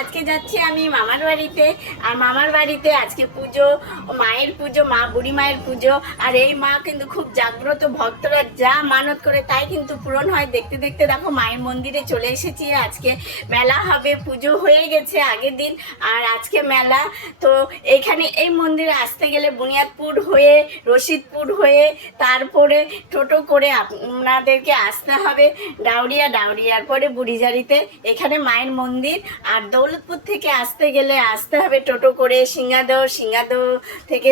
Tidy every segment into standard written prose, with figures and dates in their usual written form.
আজকে যাচ্ছি আমি মামার বাড়িতে। আর মামার বাড়িতে আজকে পুজো, মায়ের পুজো, মা বুড়ি মায়ের পুজো। আর এই মা কিন্তু খুব জাগ্রত, ভক্তরা যা মানত করে তাই কিন্তু পূরণ হয়। দেখতে দেখতে দেখো মায়ের মন্দিরে চলে এসেছি। আজকে মেলা হবে, পুজো হয়ে গেছে আগের দিন, আর আজকে মেলা। তো এখানে এই মন্দিরে আসতে গেলে বুনিয়াদপুর হয়ে, রশিদপুর হয়ে, তারপরে টোটো করে আপনাদেরকে আসতে হবে ডাউরিয়ার পরে বুড়িজারিতে এখানে মায়ের মন্দির। আর দৌলতপুর থেকে আসতে গেলে আসতে হবে টোটো করে সিঙ্গাদহ থেকে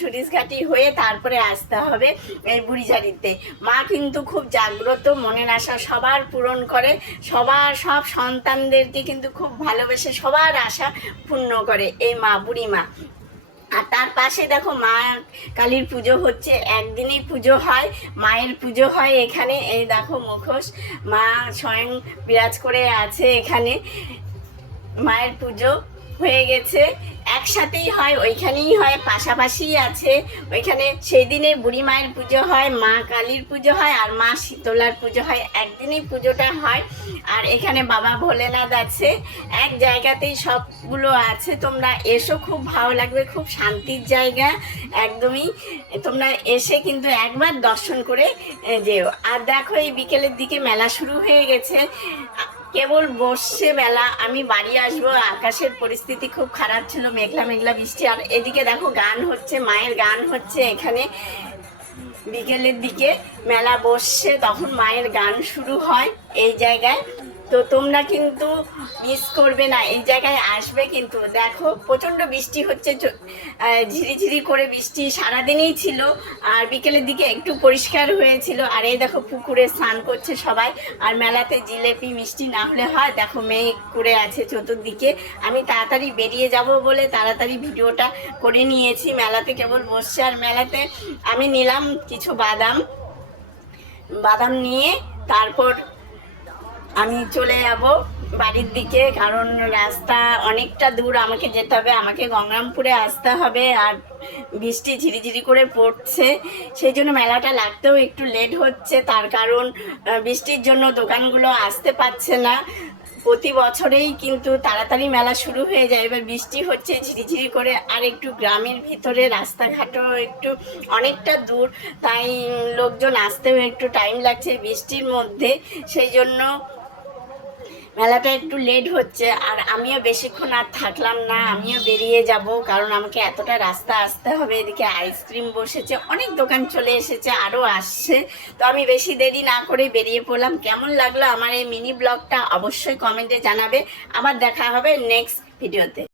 সুরিজঘাটি হয়ে তারপরে আসতে হবে এই বুড়িজারিতে। মা কিন্তু খুব জাগ্রত, মনের আশা সবার পূরণ করে, সব সন্তানদেরকে কিন্তু খুব ভালোবেসে সবার আশা পূর্ণ করে এই মা, বুড়ি মা। আর তার পাশে দেখো মা কালীর পুজো হচ্ছে, একদিনেই পুজো হয়, মায়ের পুজো হয় এখানে। এই দেখো মুখোশ, মা স্বয়ং বিরাজ করে আছে এখানে। মায়ের পুজো হয়ে গেছে, একসাথেই হয়, ওইখানেই হয়, পাশাপাশিই আছে ওইখানে। সেই দিনে বুড়ি মায়ের পুজো হয়, মা কালীর পুজো হয়, আর মা শীতলার পুজো হয়, একদিনেই পুজোটা হয়। আর এখানে বাবা ভোলেনাথ আছে, এক জায়গাতেই সবগুলো আছে। তোমরা এসো, খুব ভালো লাগবে, খুব শান্তির জায়গা একদমই। তোমরা এসে কিন্তু একবার দর্শন করে যেও। আর দেখো এই বিকেলের দিকে মেলা শুরু হয়ে গেছে, কেবল বসছে মেলা। আমি বাড়ি আসবো, আকাশের পরিস্থিতি খুব খারাপ ছিল, মেঘলা মেঘলা বৃষ্টি। আর এদিকে দেখো গান হচ্ছে, মায়ের গান হচ্ছে এখানে। বিকেলের দিকে মেলা বসছে, তখন মায়ের গান শুরু হয় এই জায়গায়। তো তোমরা কিন্তু মিস করবে না, এই জায়গায় আসবে কিন্তু। দেখো প্রচণ্ড বৃষ্টি হচ্ছে, ঝিরিঝিরি করে বৃষ্টি সারাদিনই ছিল, আর বিকেলের দিকে একটু পরিষ্কার হয়েছিল। আর এই দেখো পুকুরে স্নান করছে সবাই। আর মেলাতে জিলেপি মিষ্টি না হলে হয়। দেখো মেঘ করে আছে চতুর্দিকে। আমি তাড়াতাড়ি বেরিয়ে যাব বলে তাড়াতাড়ি ভিডিওটা করে নিয়েছি। মেলাতে কেবল বসছে, আর মেলাতে আমি নিলাম কিছু বাদাম নিয়ে তারপর আমি চলে যাব বাড়ির দিকে, কারণ রাস্তা অনেকটা দূর আমাকে যেতে হবে, আমাকে গঙ্গারামপুরে আসতে হবে। আর বৃষ্টি ঝিরিঝিরি করে পড়ছে, সেই জন্য মেলাটা লাগতেও একটু লেট হচ্ছে। তার কারণ বৃষ্টির জন্য দোকানগুলো আসতে পারছে না। প্রতি বছরেই কিন্তু তাড়াতাড়ি মেলা শুরু হয়ে যায়, এবার বৃষ্টি হচ্ছে ঝিরিঝিরি করে। আর একটু গ্রামের ভিতরে রাস্তাঘাটও একটু অনেকটা দূর, তাই লোকজন আসতেও একটু টাইম লাগছে বৃষ্টির মধ্যে, সেই জন্য মেলাটা একটু লেট হচ্ছে। আর আমিও বেশিক্ষণ আর থাকলাম না, আমিও বেরিয়ে যাব, কারণ আমাকে এতটা রাস্তা আসতে হবে। এদিকে আইসক্রিম বসেছে, অনেক দোকান চলে এসেছে, আরও আসছে। তো আমি বেশি দেরি না করে বেরিয়ে পড়লাম। কেমন লাগলো আমার এই মিনি ব্লগটা অবশ্যই কমেন্টে জানাবে। আবার দেখা হবে নেক্সট ভিডিওতে।